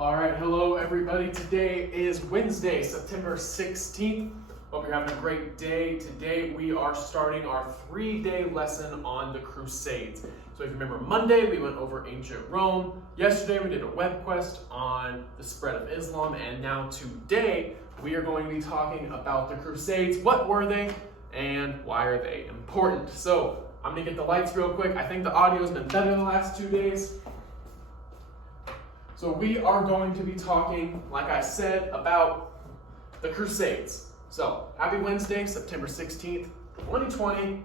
All right, hello everybody. Today is Wednesday, September 16th. Hope you're having a great day. Today we are starting our 3-day lesson on the Crusades. So if you remember Monday, we went over ancient Rome. Yesterday we did a web quest on the spread of Islam. And now today we are going to be talking about the Crusades. What were they and why are they important? So I'm going to get the lights real quick. I think the audio has been better the last 2 days. So we are going to be talking, like I said, about the Crusades. So, happy Wednesday, September 16th, 2020.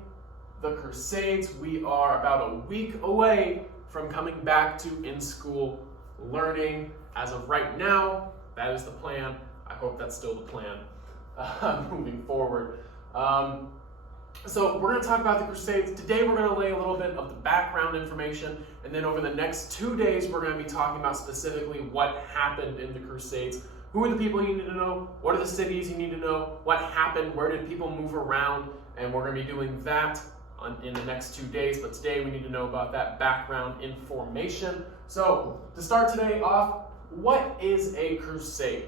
The Crusades. We are about a week away from coming back to in-school learning. As of right now, that is the plan. I hope that's still the plan moving forward. So we're going to talk about the Crusades. Today we're going to lay a little bit of the background information, and then over the next 2 days we're going to be talking about specifically what happened in the Crusades. Who are the people you need to know? What are the cities you need to know? What happened? Where did people move around? And we're going to be doing that in the next 2 days, but today we need to know about that background information. So to start today off, what is a crusade?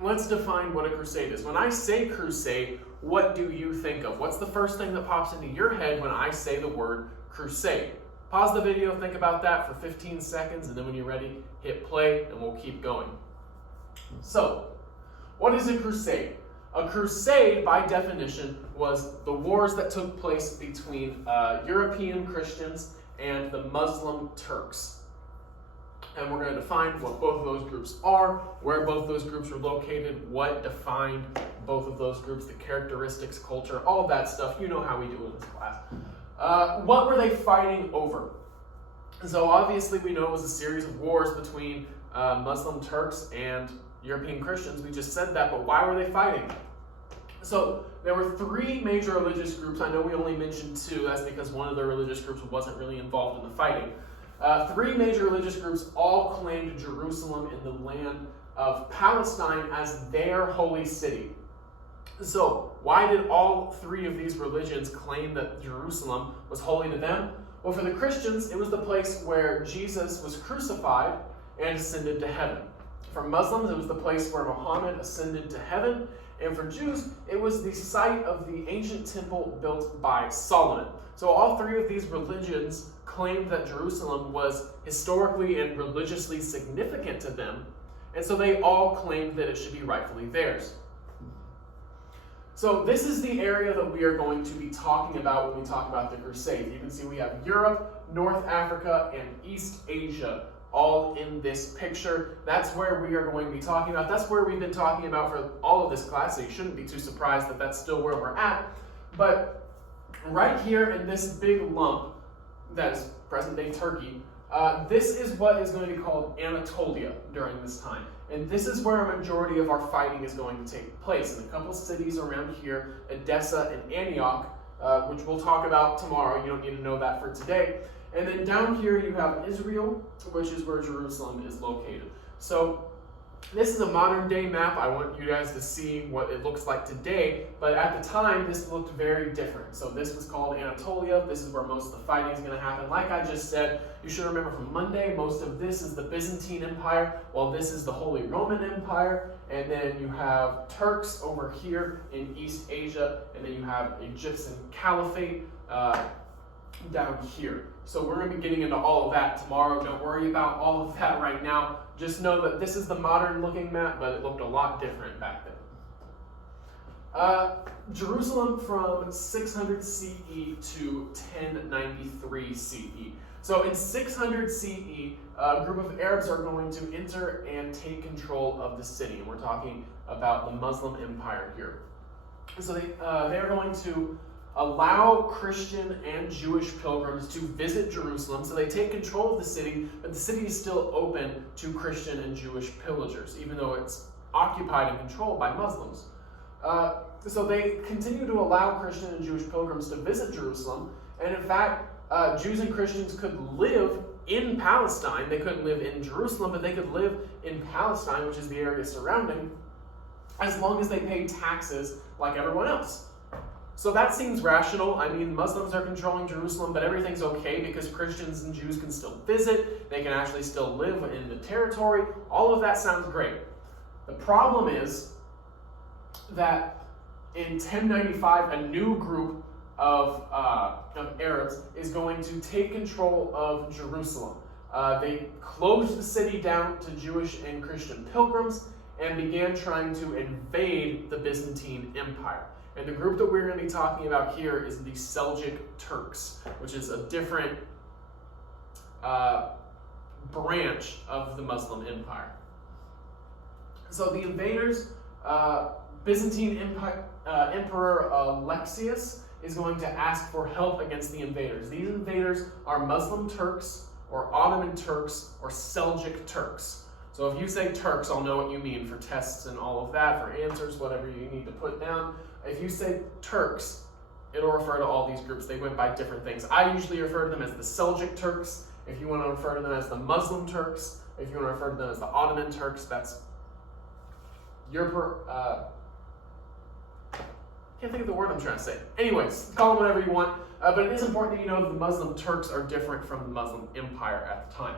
Let's define what a crusade is. When I say crusade, what do you think of? What's the first thing that pops into your head when I say the word crusade? Pause the video, think about that for 15 seconds, and then when you're ready, hit play, and we'll keep going. So, what is a crusade? A crusade, by definition, was the wars that took place between European Christians and the Muslim Turks. And we're going to define what both of those groups are, where both of those groups were located, what defined both of those groups, the characteristics, culture, all that stuff. You know how we do in this class. What were they fighting over? So obviously we know it was a series of wars between Muslim Turks and European Christians. We just said that, but why were they fighting? So there were 3 major religious groups. I know we only mentioned 2. That's because one of the religious groups wasn't really involved in the fighting. 3 major religious groups all claimed Jerusalem in the land of Palestine as their holy city. So, why did all 3 of these religions claim that Jerusalem was holy to them? Well, for the Christians, it was the place where Jesus was crucified and ascended to heaven. For Muslims, it was the place where Muhammad ascended to heaven. And for Jews, it was the site of the ancient temple built by Solomon. So all 3 of these religions claimed that Jerusalem was historically and religiously significant to them, and so they all claimed that it should be rightfully theirs. So this is the area that we are going to be talking about when we talk about the Crusades. You can see we have Europe, North Africa, and East Asia all in this picture. That's where we are going to be talking about. That's where we've been talking about for all of this class, so you shouldn't be too surprised that that's still where we're at. But right here in this big lump, that is present-day Turkey, this is what is going to be called Anatolia during this time. And this is where a majority of our fighting is going to take place. In a couple cities around here, Edessa and Antioch, which we'll talk about tomorrow. You don't need to know that for today. And then down here you have Israel, which is where Jerusalem is located. So this is a modern day map. I want you guys to see what it looks like today, but at the time this looked very different. So this was called Anatolia. This is where most of the fighting is going to happen. Like I just said, you should remember from Monday, most of this is the Byzantine Empire, while this is the Holy Roman Empire, and then you have Turks over here in East Asia, and then you have Egyptian Caliphate down here. So we're going to be getting into all of that tomorrow. Don't worry about all of that right now. Just know that this is the modern looking map, but it looked a lot different back then. Jerusalem from 600 CE to 1093 CE. So in 600 CE, a group of Arabs are going to enter and take control of the city. And we're talking about the Muslim Empire here. So they are going to allow Christian and Jewish pilgrims to visit Jerusalem. So they take control of the city, but the city is still open to Christian and Jewish pillagers, even though it's occupied and controlled by Muslims. So they continue to allow Christian and Jewish pilgrims to visit Jerusalem. And in fact, Jews and Christians could live in Palestine. They couldn't live in Jerusalem, but they could live in Palestine, which is the area surrounding, as long as they paid taxes like everyone else. So that seems rational. I mean, Muslims are controlling Jerusalem, but everything's okay because Christians and Jews can still visit. They can actually still live in the territory. All of that sounds great. The problem is that in 1095, a new group of Arabs is going to take control of Jerusalem. They closed the city down to Jewish and Christian pilgrims and began trying to invade the Byzantine Empire. And the group that we're going to be talking about here is the Seljuk Turks, which is a different branch of the Muslim Empire. So the invaders, Byzantine Emperor Alexius is going to ask for help against the invaders. These invaders are Muslim Turks or Ottoman Turks or Seljuk Turks. So if you say Turks, I'll know what you mean for tests and all of that, for answers, whatever you need to put down. If you say Turks, it'll refer to all these groups. They went by different things. I usually refer to them as the Seljuk Turks. If you want to refer to them as the Muslim Turks, if you want to refer to them as the Ottoman Turks, that's your can't think of the word I'm trying to say. Anyways, call them whatever you want. But it is important that you know that the Muslim Turks are different from the Muslim Empire at the time,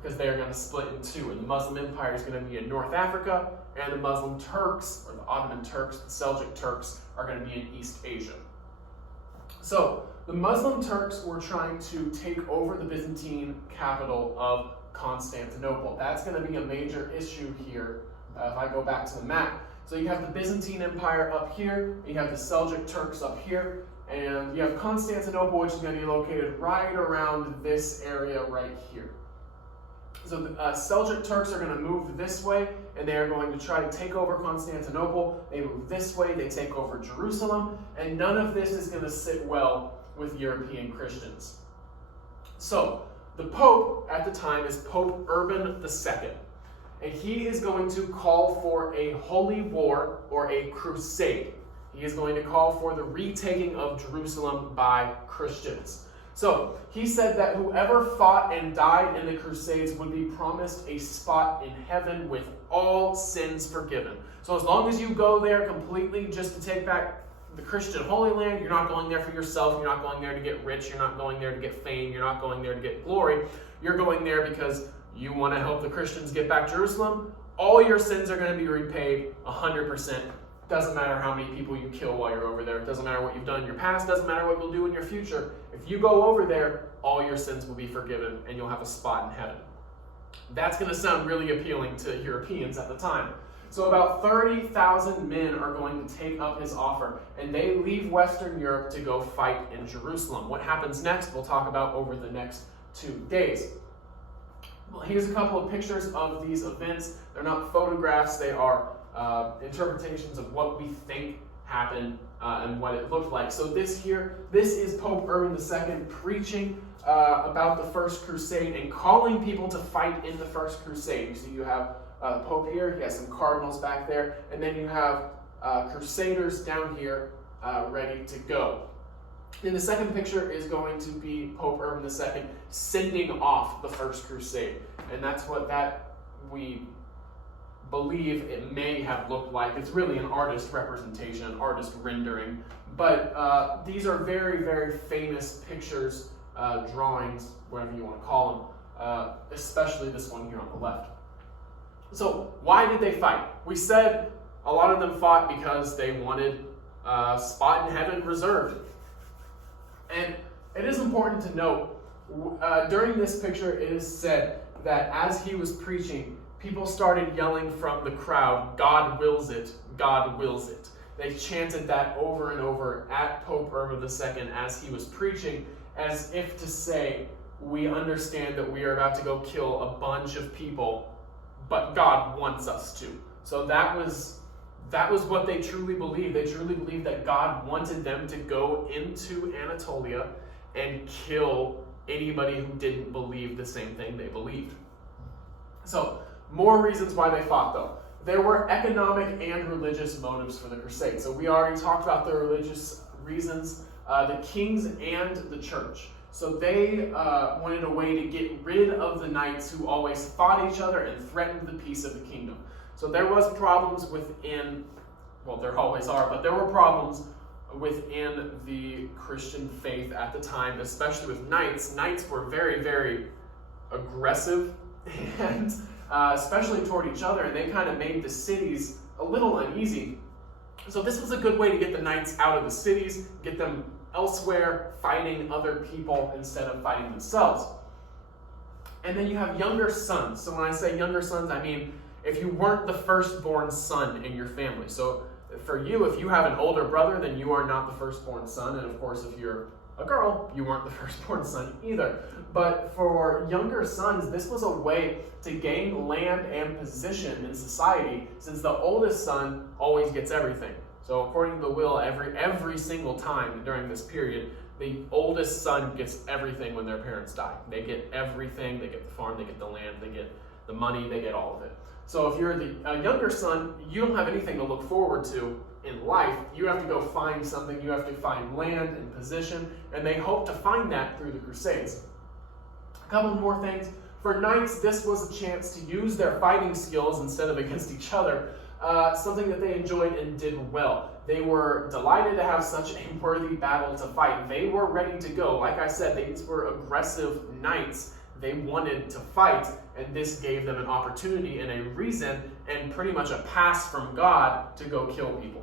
because they are going to split in two. And the Muslim Empire is going to be in North Africa, and the Muslim Turks, or the Ottoman Turks, the Seljuk Turks, are going to be in East Asia. So the Muslim Turks were trying to take over the Byzantine capital of Constantinople. That's going to be a major issue here if I go back to the map. So you have the Byzantine Empire up here, you have the Seljuk Turks up here, and you have Constantinople, which is going to be located right around this area right here. So the Seljuk Turks are going to move this way, and they are going to try to take over Constantinople. They move this way, they take over Jerusalem, and none of this is going to sit well with European Christians. So the Pope at the time is Pope Urban II. And he is going to call for a holy war or a crusade. He is going to call for the retaking of Jerusalem by Christians. So he said that whoever fought and died in the Crusades would be promised a spot in heaven with all sins forgiven. So as long as you go there completely just to take back the Christian Holy Land, you're not going there for yourself, you're not going there to get rich, you're not going there to get fame, you're not going there to get glory. You're going there because you want to help the Christians get back Jerusalem. All your sins are going to be repaid 100%. Doesn't matter how many people you kill while you're over there. It doesn't matter what you've done in your past. Doesn't matter what you'll do in your future. If you go over there, all your sins will be forgiven and you'll have a spot in heaven. That's going to sound really appealing to Europeans at the time. So about 30,000 men are going to take up his offer, and they leave Western Europe to go fight in Jerusalem. What happens next, we'll talk about over the next 2 days. Well, here's a couple of pictures of these events. They're not photographs, they are interpretations of what we think happened and what it looked like. So this is Pope Urban II preaching about the First Crusade and calling people to fight in the First Crusade. You see you have the Pope here, he has some cardinals back there, and then you have crusaders down here ready to go. Then the second picture is going to be Pope Urban II sending off the First Crusade. And that's what we believe it may have looked like. It's really an artist representation, an artist rendering. But these are very, very famous pictures, drawings, whatever you want to call them, especially this one here on the left. So why did they fight? We said a lot of them fought because they wanted a spot in heaven reserved. And it is important to note, during this picture it is said that as he was preaching, people started yelling from the crowd, "God wills it, God wills it." They chanted that over and over at Pope Urban II as he was preaching, as if to say, we understand that we are about to go kill a bunch of people, but God wants us to. So that was what they truly believed. They truly believed that God wanted them to go into Anatolia and kill anybody who didn't believe the same thing they believed. So, more reasons why they fought, though. There were economic and religious motives for the crusade. So we already talked about the religious reasons, the kings and the church. So they wanted a way to get rid of the knights who always fought each other and threatened the peace of the kingdom. So there was problems within, well, there always are, but there were problems within the Christian faith at the time, especially with knights. Knights were very, very aggressive, and especially toward each other, and they kind of made the cities a little uneasy. So this was a good way to get the knights out of the cities, get them elsewhere fighting other people instead of fighting themselves. And then you have younger sons. So when I say younger sons, I mean if you weren't the firstborn son in your family. So for you, if you have an older brother, then you are not the firstborn son. And of course, if you're a girl, you weren't the firstborn son either. But for younger sons, this was a way to gain land and position in society, since the oldest son always gets everything. So according to the will, every single time during this period, the oldest son gets everything when their parents die. They get everything. They get the farm, they get the land, they get the money, they get all of it. So if you're a younger son, you don't have anything to look forward to in life. You have to go find something. You have to find land and position, and they hope to find that through the Crusades. A couple more things. For knights, this was a chance to use their fighting skills instead of against each other, something that they enjoyed and did well. They were delighted to have such a worthy battle to fight. They were ready to go. Like I said, these were aggressive knights. They wanted to fight, and this gave them an opportunity and a reason and pretty much a pass from God to go kill people.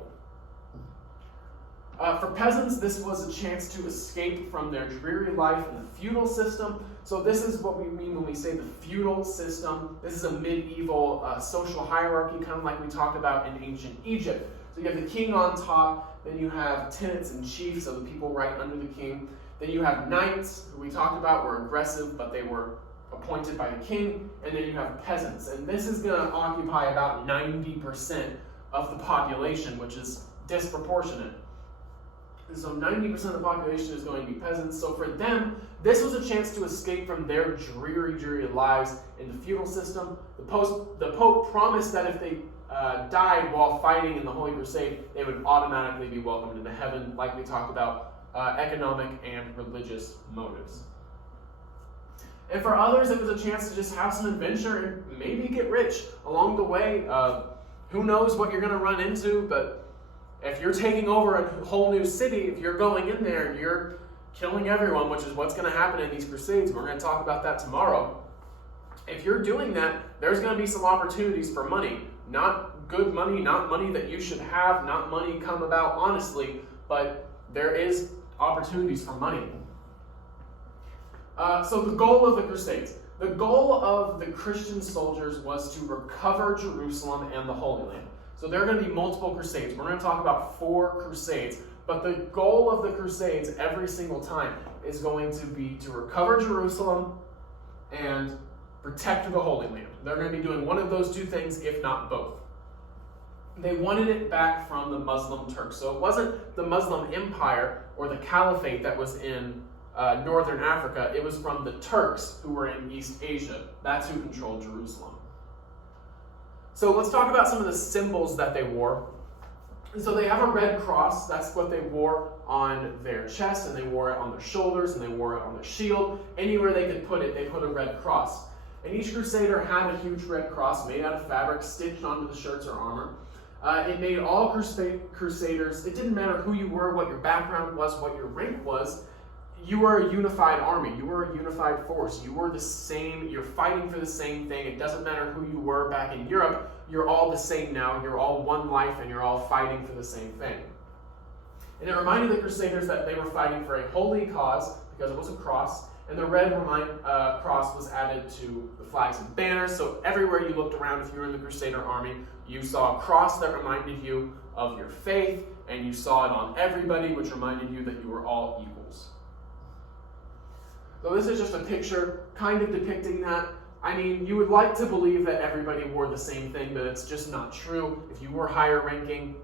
For peasants, this was a chance to escape from their dreary life in the feudal system. So this is what we mean when we say the feudal system. This is a medieval social hierarchy, kind of like we talked about in ancient Egypt. So you have the king on top, then you have tenants and chiefs, so the people right under the king. Then you have knights, who we talked about were aggressive, but they were appointed by the king. And then you have peasants. And this is going to occupy about 90% of the population, which is disproportionate. And so 90% of the population is going to be peasants. So for them, this was a chance to escape from their dreary lives in the feudal system. The Pope promised that if they died while fighting in the Holy Crusade, they would automatically be welcomed into heaven, like we talked about. Economic and religious motives. And for others, it was a chance to just have some adventure and maybe get rich along the way. Who knows what you're going to run into, but if you're taking over a whole new city, if you're going in there and you're killing everyone, which is what's going to happen in these Crusades, we're going to talk about that tomorrow. If you're doing that, there's going to be some opportunities for money. Not good money, not money that you should have, not money come about honestly, but there is opportunities for money. So the goal of the Crusades. The goal of the Christian soldiers was to recover Jerusalem and the Holy Land. So there are going to be multiple Crusades. We're going to talk about 4 Crusades. But the goal of the Crusades every single time is going to be to recover Jerusalem and protect the Holy Land. They're going to be doing one of those two things, if not both. They wanted it back from the Muslim Turks. So it wasn't the Muslim Empire or the Caliphate that was in northern Africa. It was from the Turks who were in East Asia. That's who controlled Jerusalem. So let's talk about some of the symbols that they wore. And so they have a red cross. That's what they wore on their chest, and they wore it on their shoulders, and they wore it on their shield. Anywhere they could put it, they put a red cross. And each crusader had a huge red cross made out of fabric, stitched onto the shirts or armor. It made all crusaders, it didn't matter who you were, what your background was, what your rank was, you were a unified army, you were a unified force, you were the same, you're fighting for the same thing. It doesn't matter who you were back in Europe, you're all the same now, you're all one life, and you're all fighting for the same thing. And it reminded the crusaders that they were fighting for a holy cause, because it was a cross, and the red cross was added to the flags and banners, so everywhere you looked around, if you were in the Crusader army, you saw a cross that reminded you of your faith, and you saw it on everybody, which reminded you that you were all equals. So this is just a picture kind of depicting that. I mean, you would like to believe that everybody wore the same thing, but it's just not true. If you were higher ranking,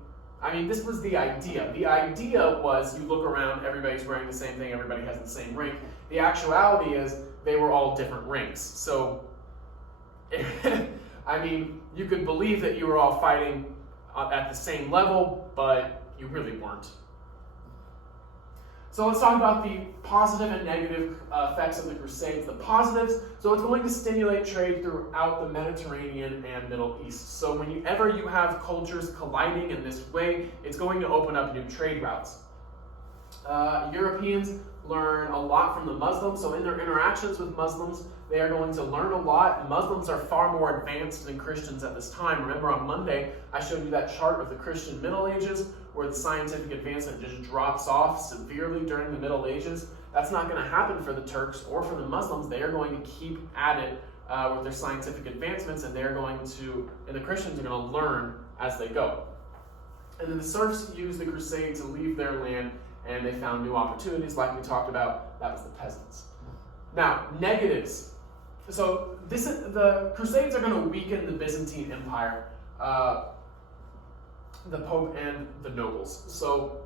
I mean, this was the idea. The idea was you look around, everybody's wearing the same thing, everybody has the same rank. The actuality is they were all different ranks. So, I mean, you could believe that you were all fighting at the same level, but you really weren't. So let's talk about the positive and negative effects of the Crusades. The positives, so it's going to stimulate trade throughout the Mediterranean and Middle East. So whenever you have cultures colliding in this way, it's going to open up new trade routes. Europeans learn a lot from the Muslims, so in their interactions with Muslims, they are going to learn a lot. Muslims are far more advanced than Christians at this time. Remember on Monday, I showed you that chart of the Christian Middle Ages, where the scientific advancement just drops off severely during the Middle Ages. That's not going to happen for the Turks or for the Muslims. They are going to keep at it with their scientific advancements, and the Christians are going to learn as they go. And then the serfs used the Crusades to leave their land, and they found new opportunities like we talked about. That was the peasants. Now, negatives. So the Crusades are going to weaken the Byzantine Empire, the Pope and the nobles. So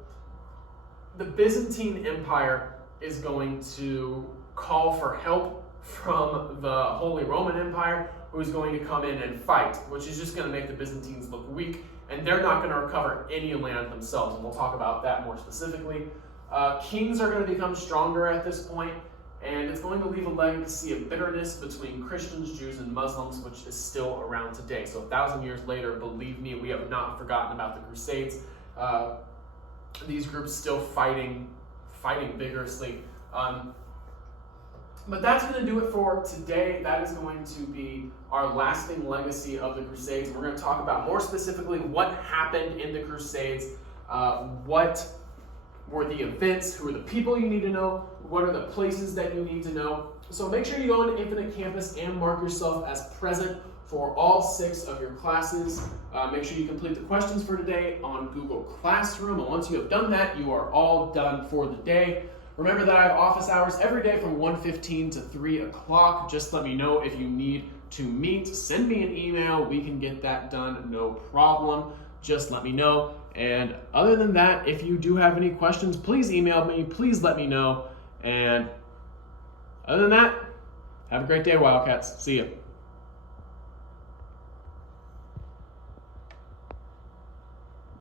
the Byzantine Empire is going to call for help from the Holy Roman Empire, who is going to come in and fight, which is just going to make the Byzantines look weak, and they're not going to recover any land themselves, and we'll talk about that more specifically. Kings are going to become stronger at this point, and it's going to leave a legacy of bitterness between Christians, Jews, and Muslims, which is still around today. So 1,000 years later, believe me, we have not forgotten about the Crusades. These groups still fighting vigorously. But that's going to do it for today. That is going to be our lasting legacy of the Crusades. We're going to talk about more specifically what happened in the Crusades, what were the events, who are the people you need to know, what are the places that you need to know. So make sure you go into Infinite Campus and mark yourself as present for all 6 of your classes. Make sure you complete the questions for today on Google Classroom. And once you have done that, you are all done for the day. Remember that I have office hours every day from 1:15 to 3 o'clock. Just let me know if you need to meet. Send me an email. We can get that done, no problem. Just let me know. And other than that, if you do have any questions, please email me. Please let me know. And other than that, have a great day, Wildcats. See ya.